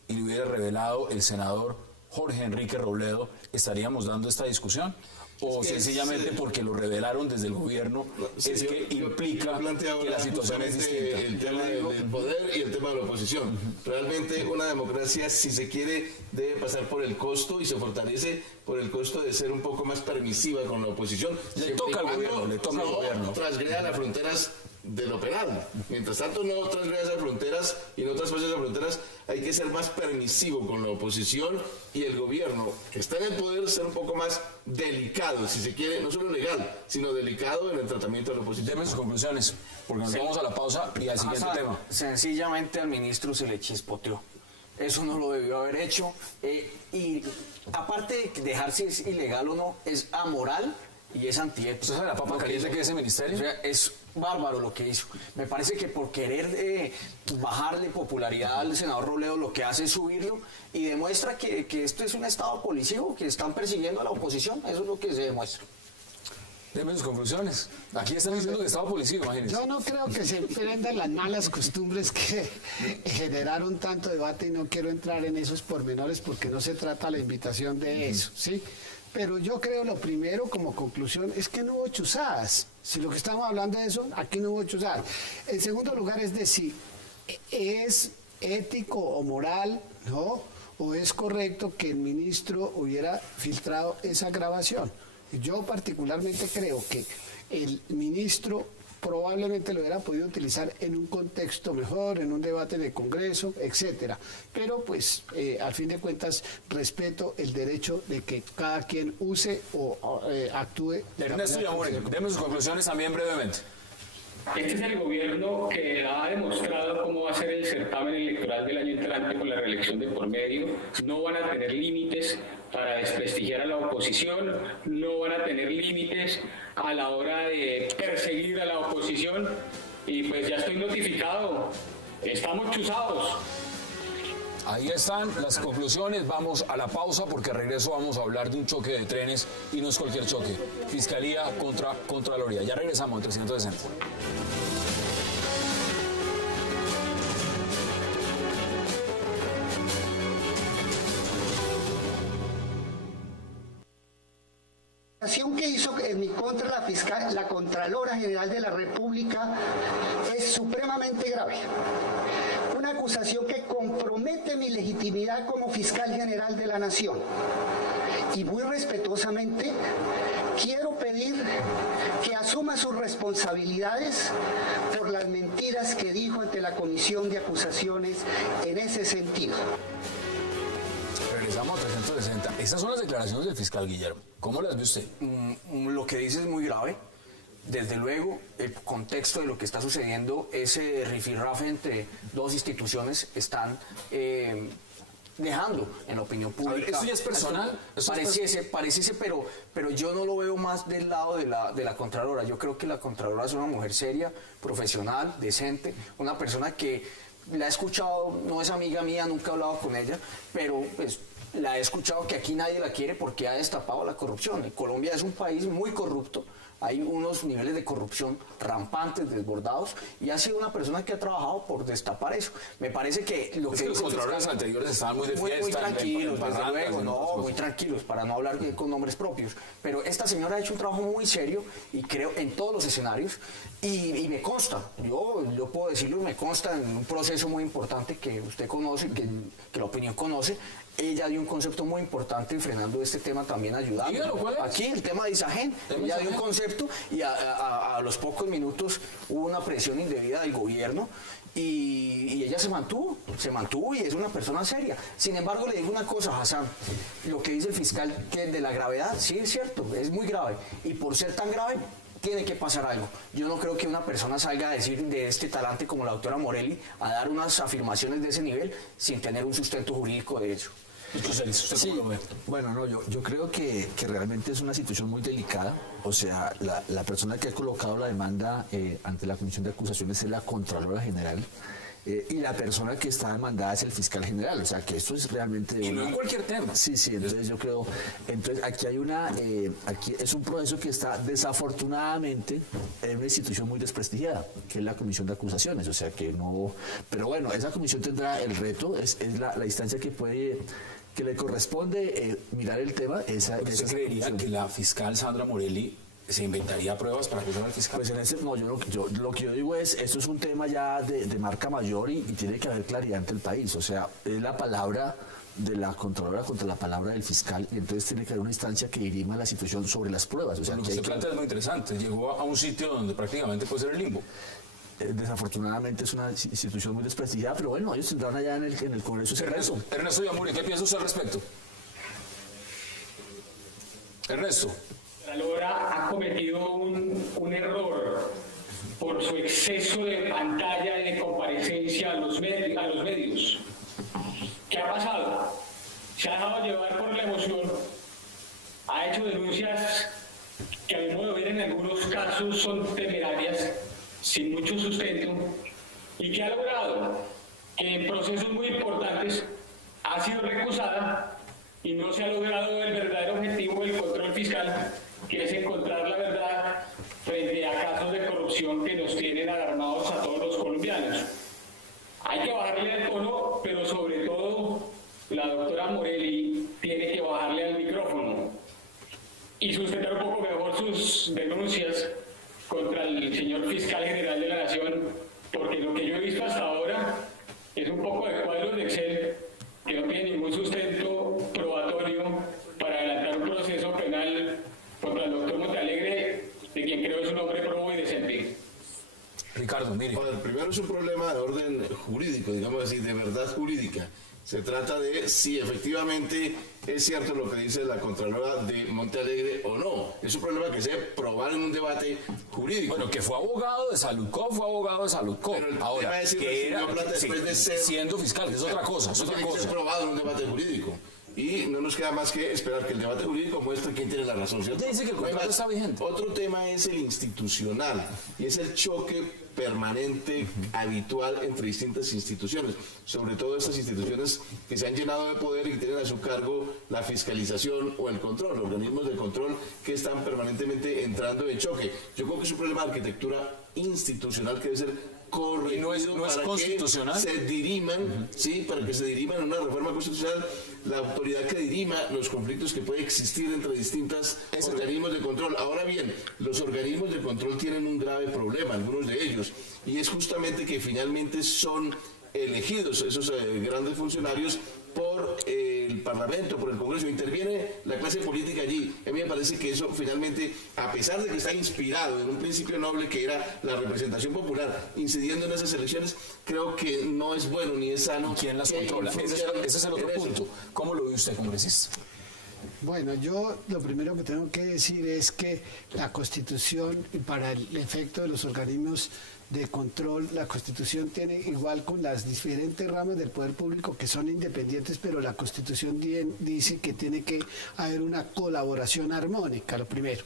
y le hubiera revelado el senador Jorge Enrique Robledo, ¿estaríamos dando esta discusión? ¿O sencillamente porque lo revelaron desde el gobierno que implica que la situación es distinta? El tema del poder y el tema de la oposición. Realmente una democracia, si se quiere, debe pasar por el costo y se fortalece por el costo de ser un poco más permisiva con la oposición. Le toca al gobierno. Transgreda las fronteras de lo penal. Mientras tanto no transgreda esas fronteras y no traspase esas fronteras, hay que ser más permisivo con la oposición y el gobierno que está en el poder ser un poco más delicado, si se quiere, no solo legal, sino delicado en el tratamiento de la oposición. Deme sus conclusiones, porque nos vamos a la pausa y al siguiente tema. Sencillamente al ministro se le chispoteó. Eso no lo debió haber hecho. Y aparte de dejarse es ilegal o no, es amoral y es antiético. ¿Usted sabe la papa caliente que es ese ministerio? O sea, es bárbaro lo que hizo. Me parece que por querer bajarle popularidad al senador Robledo, lo que hace es subirlo y demuestra que esto es un estado policíaco, que están persiguiendo a la oposición. Eso es lo que se demuestra. Deme sus conclusiones. Aquí están diciendo que estaba policía, imagínense. Yo no creo que se emprendan las malas costumbres que generaron tanto debate y no quiero entrar en esos pormenores porque no se trata la invitación de eso, ¿sí? Pero yo creo lo primero como conclusión es que no hubo chuzadas. Si lo que estamos hablando de eso, aquí no hubo chuzadas. En segundo lugar es decir, ¿es ético o moral, no? ¿O es correcto que el ministro hubiera filtrado esa grabación? Yo particularmente creo que el ministro probablemente lo hubiera podido utilizar en un contexto mejor, en un debate en el Congreso, etcétera. Pero pues al fin de cuentas respeto el derecho de que cada quien use o actúe. Ernesto Yamure, deme sus conclusiones también brevemente. Este es el gobierno que ha demostrado cómo va a ser el certamen electoral del año entrante con la reelección de por medio. No van a tener límites para desprestigiar a la oposición, no van a tener límites a la hora de perseguir a la oposición. Y pues ya estoy notificado, estamos chuzados. Ahí están las conclusiones, vamos a la pausa porque a regreso vamos a hablar de un choque de trenes y no es cualquier choque. Fiscalía contra Contraloría. Ya regresamos en 360. Que hizo en mi contra la Contralora General de la República es supremamente grave. Una acusación que compromete mi legitimidad como fiscal general de la Nación. Y muy respetuosamente quiero pedir que asuma sus responsabilidades por las mentiras que dijo ante la Comisión de Acusaciones en ese sentido. Regresamos a 360. Esas son las declaraciones del fiscal Guillermo. ¿Cómo las ve usted? Lo que dice es muy grave. Desde luego, el contexto de lo que está sucediendo, ese rifirrafe entre dos instituciones están dejando en la opinión pública. A ver, ¿eso ya es personal? Pareciese, pero yo no lo veo más del lado de la Contralora. Yo creo que la Contralora es una mujer seria, profesional, decente, una persona que la he escuchado, no es amiga mía, nunca he hablado con ella, pero pues la he escuchado que aquí nadie la quiere porque ha destapado la corrupción. Colombia es un país muy corrupto, hay unos niveles de corrupción rampantes, desbordados, y ha sido una persona que ha trabajado por destapar eso. Me parece que lo que los contralores anteriores estaban muy de fiesta, muy tranquilos, desde luego, muy tranquilos, para no hablar con nombres propios. Pero esta señora ha hecho un trabajo muy serio, y creo, en todos los escenarios, y me consta, yo puedo decirlo, me consta en un proceso muy importante que usted conoce, que la opinión conoce. Ella dio un concepto muy importante frenando este tema, también ayudando. Dígalo, ¿cuál es? Aquí el tema de Isagen. Ella dio un concepto y a los pocos minutos hubo una presión indebida del gobierno y ella se mantuvo y es una persona seria. Sin embargo, le digo una cosa, Hassan, lo que dice el fiscal que de la gravedad, sí es cierto, es muy grave, y por ser tan grave tiene que pasar algo. Yo no creo que una persona salga a decir de este talante como la doctora Morelli, a dar unas afirmaciones de ese nivel sin tener un sustento jurídico de eso. ¿Usted Sí, cómo lo ve? bueno, no, yo creo que realmente es una situación muy delicada. O sea, la persona que ha colocado la demanda ante la Comisión de Acusaciones es la Contralora General. Y la persona que está demandada es el fiscal general, o sea que esto es realmente... Y no en cualquier tema. Sí, entonces yo creo... Entonces aquí hay aquí es un proceso que está desafortunadamente en una institución muy desprestigiada, que es la Comisión de Acusaciones, o sea que no... Pero bueno, esa comisión tendrá el reto, es la instancia que le corresponde mirar el tema. ¿Usted creería que la fiscal Sandra Morelli se inventaría pruebas para acusar al fiscal? Pues no, lo que yo digo es, esto es un tema ya de marca mayor y tiene que haber claridad ante el país. O sea, es la palabra de la Contralora contra la palabra del fiscal, y entonces tiene que haber una instancia que dirima la situación sobre las pruebas. O sea, lo que usted plantea es muy interesante. Llegó a un sitio donde prácticamente puede ser el limbo. Desafortunadamente es una institución muy desprestigiada, pero bueno, ellos tendrán allá en el Congreso ese reto. Ernesto Yamuri, ¿qué piensa usted al respecto? Ernesto. La Contralora ha cometido un error por su exceso de pantalla y de comparecencia a los medios. ¿Qué ha pasado? Se ha dejado llevar por la emoción, ha hecho denuncias que a mi modo de ver en algunos casos son temerarias, sin mucho sustento, y que ha logrado que en procesos muy importantes ha sido recusada y no se ha logrado el verdadero objetivo del control fiscal, que es encontrar la verdad frente a casos de corrupción que nos tienen alarmados a todos los colombianos. Hay que bajarle el tono, pero sobre todo la doctora Morelli tiene que bajarle al micrófono y sustentar un poco mejor sus denuncias contra el señor fiscal general de la Nación, porque lo que yo he visto hasta ahora es un poco de cuadros de Excel que no tienen ningún sustento probatorio para adelantar un proceso penal contra el doctor Montealegre, de quien creo es un hombre probo y decente. Ricardo, mire. Bueno, primero es un problema de orden jurídico, digamos así, de verdad jurídica. Se trata de si efectivamente es cierto lo que dice la Contralora de Montealegre o no. Es un problema que se debe probar en un debate jurídico. Bueno, que fue abogado de Saludco, Pero el ahora, tema es si que recibió plata después de ser... siendo fiscal, que es otra cosa, es Eso otra tiene que ser cosa. probado en un debate jurídico. Y no nos queda más que esperar que el debate jurídico muestre quién tiene la razón, ¿cierto? Usted dice que el contrato está vigente. Otro tema es el institucional, y es el choque permanente, habitual entre distintas instituciones, sobre todo estas instituciones que se han llenado de poder y que tienen a su cargo la fiscalización o el control, organismos de control que están permanentemente entrando en choque. Yo creo que es un problema de arquitectura institucional que debe ser corregido. ¿Y no es para constitucional? que se diriman, sí, para que se diriman en una reforma constitucional la autoridad que dirima los conflictos que puede existir entre distintos organismos de control. Ahora bien, los organismos de control tienen un grave problema, algunos de ellos, y es justamente que finalmente son elegidos esos grandes funcionarios por el Parlamento, por el Congreso. Interviene la clase política allí. A mí me parece que eso finalmente, a pesar de que está inspirado en un principio noble que era la representación popular, incidiendo en esas elecciones, creo que no es bueno ni es sano. ¿Quién las controla? Ese es el otro punto. ¿Cómo lo ve usted, congresista? Bueno, yo lo primero que tengo que decir es que la Constitución, para el efecto de los organismos de control, la Constitución tiene, igual con las diferentes ramas del poder público que son independientes, pero la Constitución dice que tiene que haber una colaboración armónica, lo primero.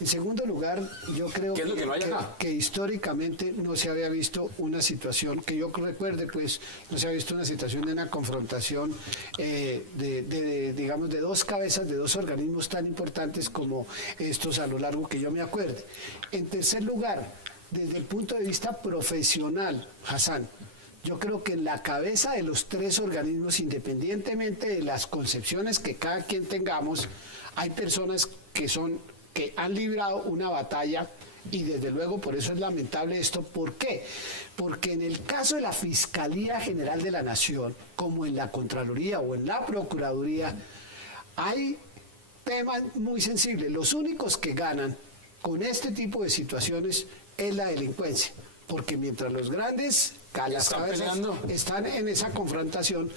En segundo lugar, yo creo ¿Qué es lo que no hay acá? que históricamente no se había visto una situación, que yo recuerde, pues, no se había visto una situación de una confrontación digamos, de dos cabezas, de dos organismos tan importantes como estos a lo largo que yo me acuerde. En tercer lugar, desde el punto de vista profesional, Hassan, yo creo que en la cabeza de los tres organismos, independientemente de las concepciones que cada quien tengamos, hay personas que han librado una batalla, y desde luego por eso es lamentable esto. ¿Por qué? Porque en el caso de la Fiscalía General de la Nación, como en la Contraloría o en la Procuraduría, hay temas muy sensibles. Los únicos que ganan con este tipo de situaciones es la delincuencia, porque mientras los grandes las cabezas están en esa confrontación,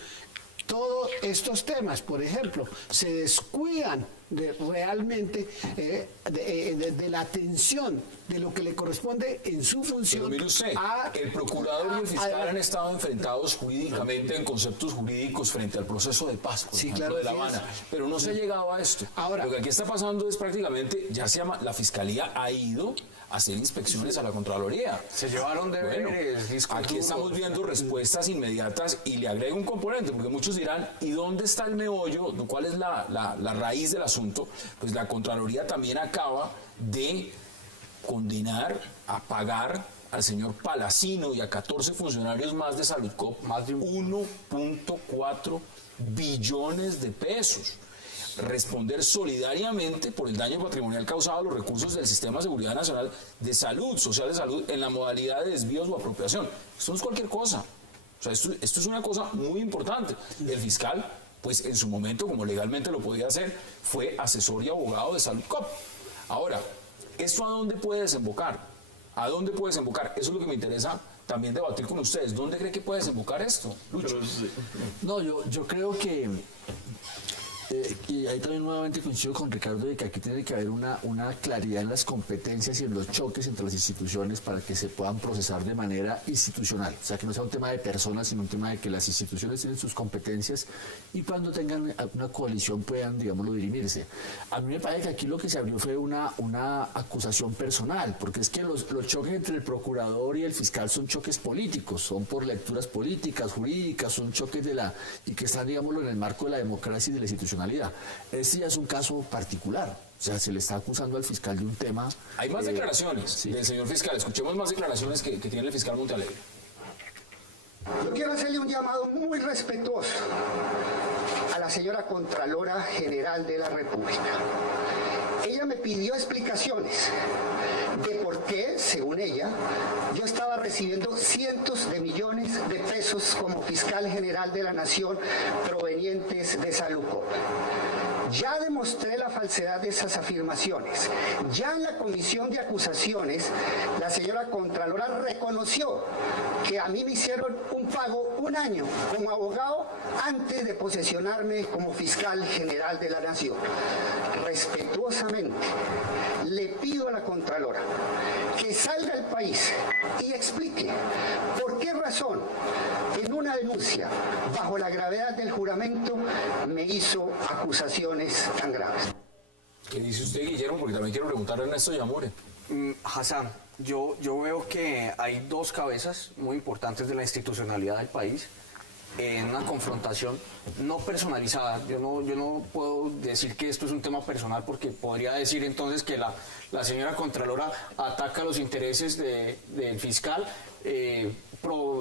todos estos temas, por ejemplo, se descuidan realmente de la atención de lo que le corresponde en su función. Pero mire usted, el procurador y el fiscal han estado enfrentados jurídicamente en conceptos jurídicos frente al proceso de paz, por ejemplo, de La Habana, pero no se ha llegado a esto. Ahora, lo que aquí está pasando es prácticamente, ya se llama, la fiscalía ha ido a hacer inspecciones a la Contraloría. Se llevaron deberes. Aquí estamos viendo respuestas inmediatas y le agrego un componente, porque muchos dirán, ¿y dónde está el meollo? ¿Cuál es la raíz del asunto? Pues la Contraloría también acaba de condenar a pagar al señor Palacino y a 14 funcionarios más de Saludcop más de 1.4 billones de pesos. Responder solidariamente por el daño patrimonial causado a los recursos del Sistema de Seguridad Nacional de Salud, Social de Salud, en la modalidad de desvíos o apropiación. Esto no es cualquier cosa. O sea, esto es una cosa muy importante. El fiscal, pues en su momento, como legalmente lo podía hacer, fue asesor y abogado de Saludcop. Ahora, ¿esto a dónde puede desembocar? ¿A dónde puede desembocar? Eso es lo que me interesa también debatir con ustedes. ¿Dónde cree que puede desembocar esto, Lucho? No, yo creo que... y ahí también nuevamente coincido con Ricardo de que aquí tiene que haber una claridad en las competencias y en los choques entre las instituciones para que se puedan procesar de manera institucional. O sea, que no sea un tema de personas, sino un tema de que las instituciones tienen sus competencias y cuando tengan una coalición puedan, digámoslo, dirimirse. A mí me parece que aquí lo que se abrió fue una acusación personal, porque es que los choques entre el procurador y el fiscal son choques políticos, son por lecturas políticas, jurídicas, son choques y que están, digámoslo, en el marco de la democracia y de la institucionalidad. Este ya es un caso particular. O sea, se le está acusando al fiscal de un tema... Hay más declaraciones del señor fiscal. Escuchemos más declaraciones que tiene el fiscal Montealegre. Yo quiero hacerle un llamado muy respetuoso a la señora Contralora General de la República. Ella me pidió explicaciones de por qué, según ella, yo estaba recibiendo cientos de millones de pesos como fiscal general de la Nación provenientes de Saludcop. Ya demostré la falsedad de esas afirmaciones. Ya en la comisión de acusaciones, la señora Contralora reconoció que a mí me hicieron un pago un año como abogado antes de posesionarme como fiscal general de la Nación. Respetuosamente, le pido a la Contralora que salga al país y explique por qué razón en una denuncia bajo la gravedad del juramento me hizo acusaciones tan graves. ¿Qué dice usted, Guillermo? Porque también quiero preguntarle a Ernesto Yamure. Hassan, yo veo que hay dos cabezas muy importantes de la institucionalidad del país en una confrontación no personalizada. Yo no puedo decir que esto es un tema personal porque podría decir entonces que la señora Contralora ataca los intereses del fiscal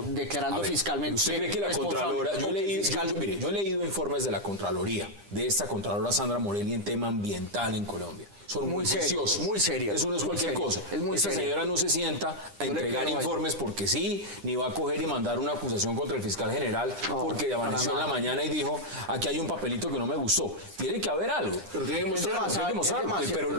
declarando fiscalmente. ¿Usted cree que la Contralora... Yo he leído informes de la Contraloría, de esta Contralora Sandra Morelli en tema ambiental en Colombia. Son muy seriosos. Muy serios. Eso no es cualquier cosa. Esta señora no se sienta a entregar informes porque sí, ni va a coger y mandar una acusación contra el fiscal general porque amaneció en la mañana y dijo, aquí hay un papelito que no me gustó. Tiene que haber algo. Pero tiene que mostrarlo. Pero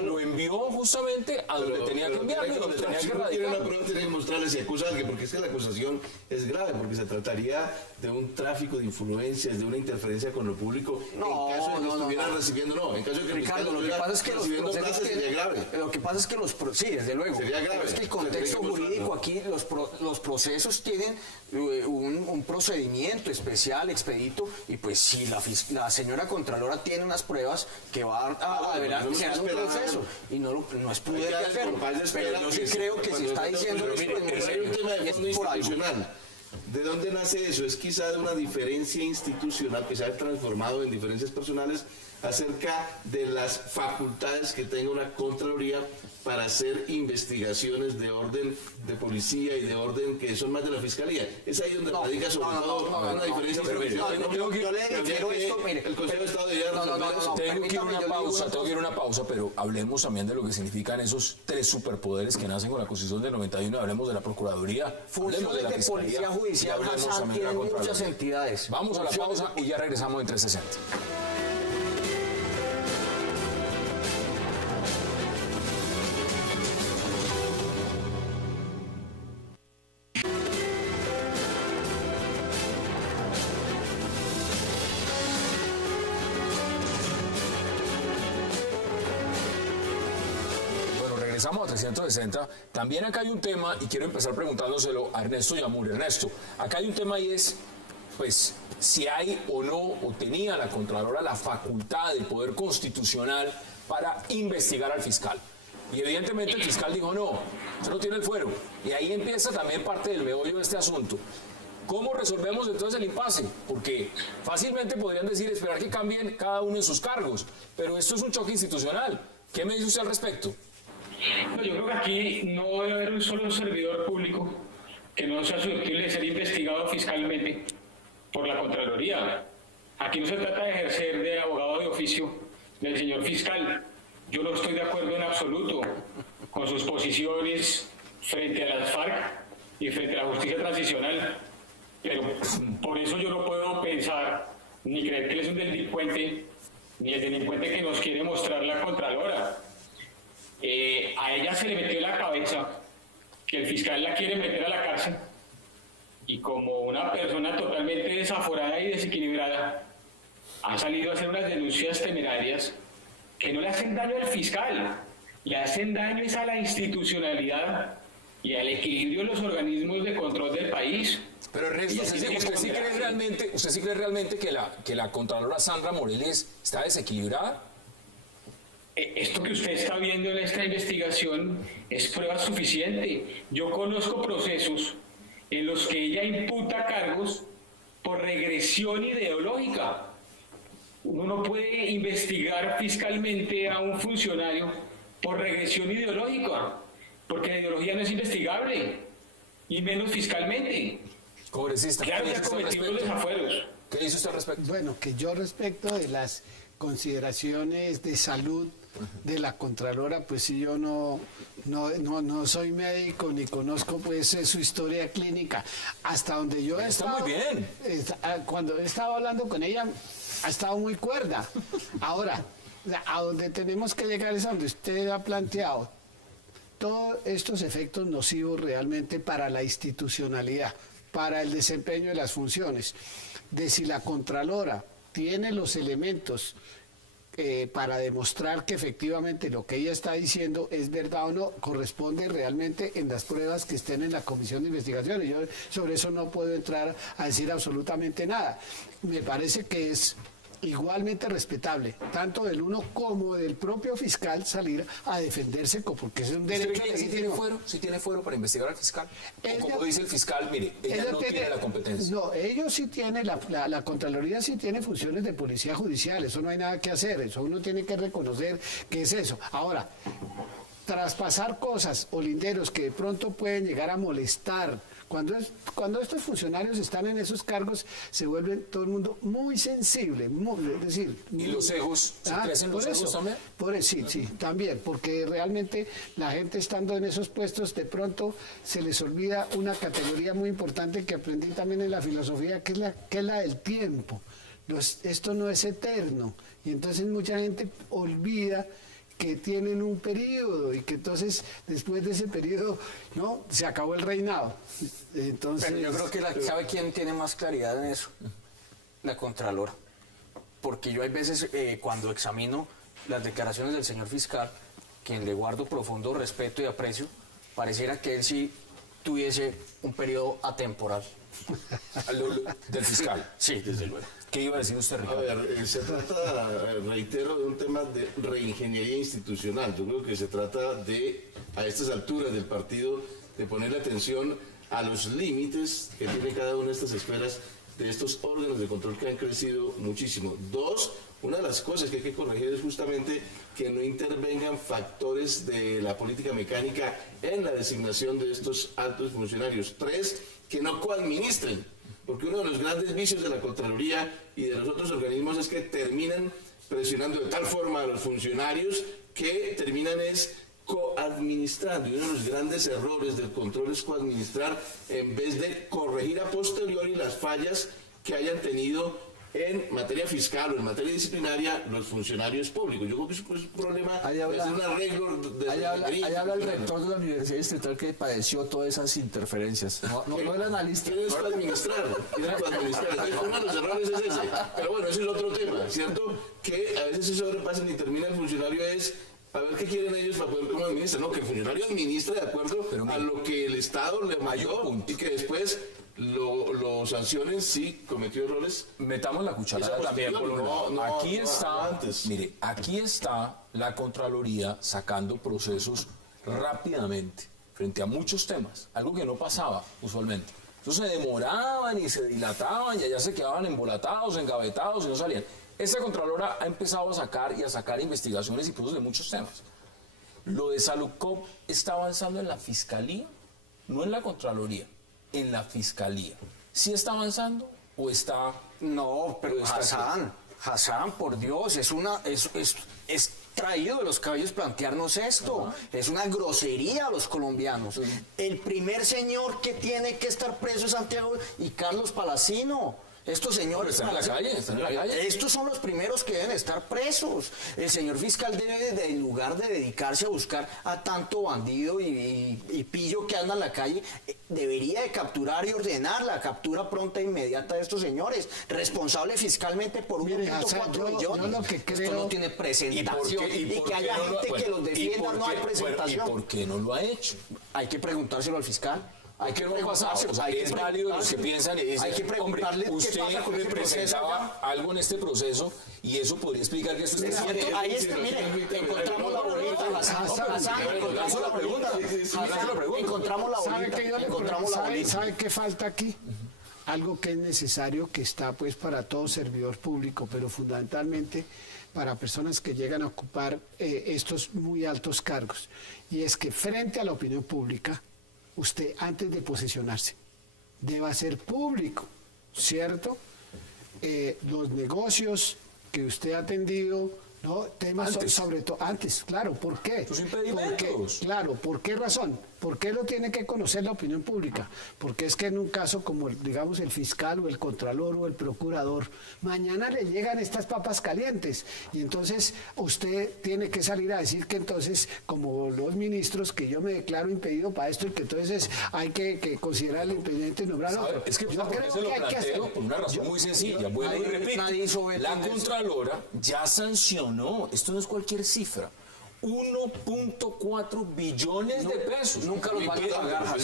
lo envió justamente a donde tenía que enviarlo y donde tenía que radicarlo. Tiene que mostrarle si acusa a alguien, porque es que la acusación es grave, porque se trataría de un tráfico de influencias, de una interferencia con lo público, en caso de que estuvieran recibiendo, en caso de que Ricardo, lo que pasa es que sí, desde luego, pero es que el contexto jurídico aquí, los procesos tienen un procedimiento especial, expedito, y pues si la señora Contralora tiene unas pruebas que va a deberá generar un proceso, y no es prudente hacerlo, pero yo sí creo que se está diciendo hay un tema de fondo institucional. ¿De dónde nace eso? Es quizá de una diferencia institucional que se ha transformado en diferencias personales acerca de las facultades que tenga una Contraloría para hacer investigaciones de orden de policía y de orden que son más de la Fiscalía. Es ahí donde radica sobre todo una diferencia. El Consejo de Estado debería resolver. Tengo que ir a una pausa, pero hablemos también de lo que significan esos tres superpoderes que nacen con la Constitución del 91. Hablemos de la Procuraduría, hablemos de la Fiscalía, policía judicial, tienen muchas entidades. Vamos a la pausa y ya regresamos en 360. regresamos a 360. También acá hay un tema, y quiero empezar preguntándoselo a Ernesto Yamur. Ernesto, acá hay un tema y es, pues, si hay o no, o tenía la Contralora la facultad del poder constitucional para investigar al fiscal. Y evidentemente el fiscal dijo, no, usted no tiene el fuero. Y ahí empieza también parte del meollo de este asunto. ¿Cómo resolvemos entonces el impasse? Porque fácilmente podrían decir esperar que cambien cada uno en sus cargos, pero esto es un choque institucional. ¿Qué me dice usted al respecto? No, yo creo que aquí no debe haber un solo servidor público que no sea susceptible de ser investigado fiscalmente por la Contraloría. Aquí no se trata de ejercer de abogado de oficio del señor fiscal. Yo no estoy de acuerdo en absoluto con sus posiciones frente a las FARC y frente a la justicia transicional, pero por eso yo no puedo pensar ni creer que él es un delincuente, ni el delincuente que nos quiere mostrar la Contralora. A ella se le metió en la cabeza que el fiscal la quiere meter a la cárcel, y como una persona totalmente desaforada y desequilibrada, ha salido a hacer unas denuncias temerarias que no le hacen daño al fiscal, le hacen daño es a la institucionalidad y al equilibrio de los organismos de control del país. Pero Ernesto, ¿usted sí cree realmente que la Contralora Sandra Morales está desequilibrada? Esto que usted está viendo en esta investigación es prueba suficiente. Yo conozco procesos en los que ella imputa cargos por regresión ideológica. Uno no puede investigar fiscalmente a un funcionario por regresión ideológica, porque la ideología no es investigable, y menos fiscalmente. Congresista, claro que ha cometido los desafueros. ¿Qué dice usted al respecto? Bueno, que yo respecto de las consideraciones de salud de la Contralora, pues si yo no soy médico ni conozco pues su historia clínica. Hasta donde yo he estado, muy bien. Cuando he estado hablando con ella, ha estado muy cuerda. Ahora, a donde tenemos que llegar es a donde usted ha planteado todos estos efectos nocivos realmente para la institucionalidad, para el desempeño de las funciones, de si la Contralora tiene los elementos para demostrar que efectivamente lo que ella está diciendo es verdad o no, corresponde realmente en las pruebas que estén en la comisión de investigación. Y yo sobre eso no puedo entrar a decir absolutamente nada. Me parece que es igualmente respetable, tanto del uno como del propio fiscal, salir a defenderse, porque es un derecho legítimo. ¿Sí tiene fuero para investigar al fiscal? Como dice el fiscal, mire, ella no tiene la competencia. No, ellos sí tienen, la Contraloría sí tiene funciones de policía judicial, eso no hay nada que hacer, eso uno tiene que reconocer que es eso. Ahora, traspasar cosas o linderos que de pronto pueden llegar a molestar, cuando estos funcionarios están en esos cargos, se vuelven todo el mundo muy sensible, es decir... ¿Y los egos? ¿Se crecen los egos también? Sí, también, porque realmente la gente estando en esos puestos, de pronto se les olvida una categoría muy importante que aprendí también en la filosofía, que es la del tiempo. Esto no es eterno, y entonces mucha gente olvida que tienen un periodo y que entonces después de ese periodo no se acabó el reinado. Entonces, pero yo creo que ¿sabe quién tiene más claridad en eso? La Contralora. Porque yo hay veces cuando examino las declaraciones del señor fiscal, quien le guardo profundo respeto y aprecio, pareciera que él sí tuviese un periodo atemporal. ¿Del fiscal? Sí, desde luego. ¿Qué iba a decir usted, Ricardo? A ver, se trata, reitero, de un tema de reingeniería institucional. Yo creo que se trata de, a estas alturas del partido, de ponerle atención a los límites que tiene cada una de estas esferas, de estos órganos de control que han crecido muchísimo. Dos, una de las cosas que hay que corregir es justamente que no intervengan factores de la política mecánica en la designación de estos altos funcionarios. Tres, que no coadministren. Porque uno de los grandes vicios de la Contraloría y de los otros organismos es que terminan presionando de tal forma a los funcionarios que terminan coadministrando. Y uno de los grandes errores del control es coadministrar en vez de corregir a posteriori las fallas que hayan tenido en materia fiscal o en materia disciplinaria los funcionarios públicos. Yo creo que es un problema, es un arreglo de... Ahí habla el rector de la Universidad Distrital que padeció todas esas interferencias. No el analista. ¿Quién es para administrar? Uno de los errores es ese. Pero bueno, ese es otro tema, ¿cierto? Que a veces se sobrepasan y termina el funcionario A ver qué quieren ellos para poder como administrar, no, que el funcionario administre de acuerdo a lo que el Estado le mandó y que después lo sancionen si cometió errores. Metamos la cucharada también por un lado. Aquí está, mire, aquí está la Contraloría sacando procesos rápidamente frente a muchos temas, algo que no pasaba usualmente. Entonces se demoraban y se dilataban y allá se quedaban embolatados, engavetados y no salían. Esta Contralora ha empezado a sacar investigaciones y procesos de muchos temas. Lo de Saludcop está avanzando en la Fiscalía, no en la Contraloría, en la Fiscalía. ¿Sí está avanzando o está...? No, pero Hassan, por Dios, es traído de los cabellos plantearnos esto. Es una grosería a los colombianos. El primer señor que tiene que estar preso es Santiago y Carlos Palacino. Estos señores están en la calle. Estos son los primeros que deben estar presos. El señor fiscal debe, en lugar de dedicarse a buscar a tanto bandido y pillo que anda en la calle, debería de capturar y ordenar la captura pronta e inmediata de estos señores, responsable fiscalmente por 1.4 millones. Lo que creo... Esto no tiene presentación. Y que haya gente que los defienda, no hay presentación. ¿Y por qué no lo ha hecho? Hay que preguntárselo al fiscal. Hay que preguntarse, o sea, es válido los que piensan y dicen, hay que preguntarle hombre, usted representaba algo en este proceso y eso podría explicar que eso es cierto. Ahí está, mire, encontramos la bolita. Encontramos la bolita. ¿Sabe qué falta aquí? Algo que es necesario, que está pues para todo servidor público, pero fundamentalmente para personas que llegan a ocupar estos muy altos cargos. Y es que frente a la opinión pública, usted antes de posesionarse debe hacer público, ¿cierto? Los negocios que usted ha atendido, ¿no? Temas sobre todo antes, claro, ¿por qué? Sus impedimentos. Claro, ¿por qué razón? ¿Por qué lo tiene que conocer la opinión pública? Porque es que en un caso como, digamos, el fiscal o el contralor o el procurador, mañana le llegan estas papas calientes y entonces usted tiene que salir a decir que entonces, como los ministros, que yo me declaro impedido para esto y que entonces hay que considerar el impedimento y nombrarlo. Es que yo creo que hay que hacerlo por una razón muy sencilla. Bueno, y repito, la Contralora ya sancionó, esto no es cualquier cifra, 1.4 billones de pesos. Nunca los van a pagar.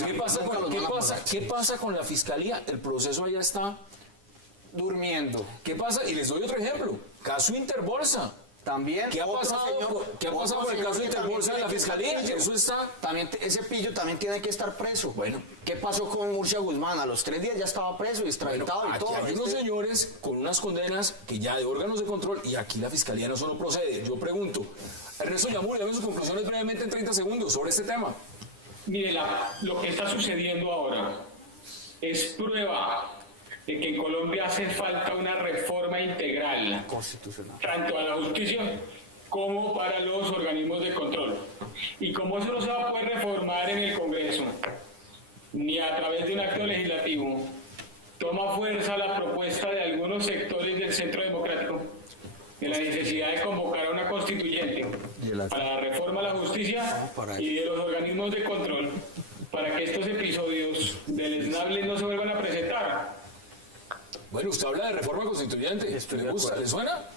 ¿Qué pasa con la Fiscalía? El proceso allá está durmiendo. ¿Qué pasa? Y les doy otro ejemplo. Caso Interbolsa. También. ¿Qué ha pasado con el caso Interbolsa de la Fiscalía? Eso está... También, ese pillo también tiene que estar preso. Bueno. ¿Qué pasó con Murcia Guzmán? A los 3 días ya estaba preso y extraditado y todo. Hay unos señores con unas condenas que ya de órganos de control y aquí la Fiscalía no solo procede. Yo pregunto, Ernesto Yamure, dame sus conclusiones brevemente en 30 segundos sobre este tema. Mire, lo que está sucediendo ahora es prueba de que en Colombia hace falta una reforma integral, constitucional, tanto a la justicia como para los organismos de control. Y como eso no se va a poder reformar en el Congreso, ni a través de un acto legislativo, toma fuerza la propuesta de algunos sectores del Centro Democrático de la necesidad de convocar a una constituyente para la reforma a la justicia y de los organismos de control para que estos episodios deleznables no se vuelvan a presentar. Bueno, usted habla de reforma constituyente. ¿Le gusta? ¿Le suena?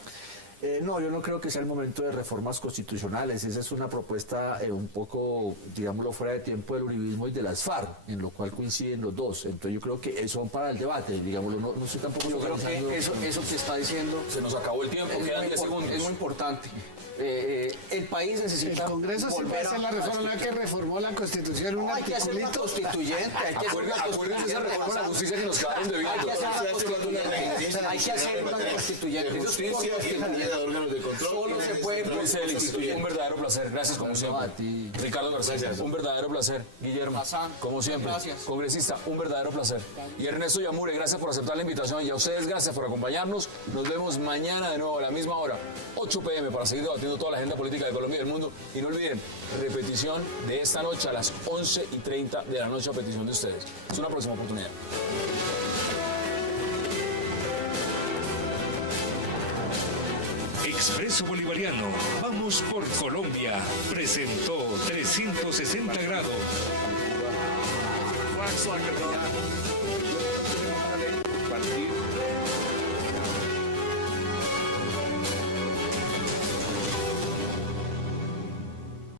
No, yo no creo que sea el momento de reformas constitucionales. Esa es una propuesta un poco, digámoslo, fuera de tiempo del uribismo y de las FARC, en lo cual coinciden los dos. Entonces yo creo que son para el debate, digámoslo. No sé tampoco. Yo creo que eso que está diciendo... Se nos acabó el tiempo, quedan 10 segundos. Es muy importante. El país necesita... El Congreso se puede hacer la reforma que reformó la Constitución. No, hay que hacer una constituyente. Acuérdense de esa reforma a la justicia que nos quedaron debiendo. Hay que hacer una constituyente. Órganos de control. Solo se puede constituir. Un verdadero placer. Gracias como siempre. Ricardo García, un verdadero placer. Guillermo, como siempre. Gracias. Congresista, un verdadero placer. Y Ernesto Yamure, gracias por aceptar la invitación. Y a ustedes, gracias por acompañarnos. Nos vemos mañana de nuevo a la misma hora, 8 p.m. para seguir debatiendo toda la agenda política de Colombia y del mundo. Y no olviden, repetición de esta noche a las 11:30 de la noche a petición de ustedes. Es una próxima oportunidad. Expreso Bolivariano, vamos por Colombia, presentó 360 grados.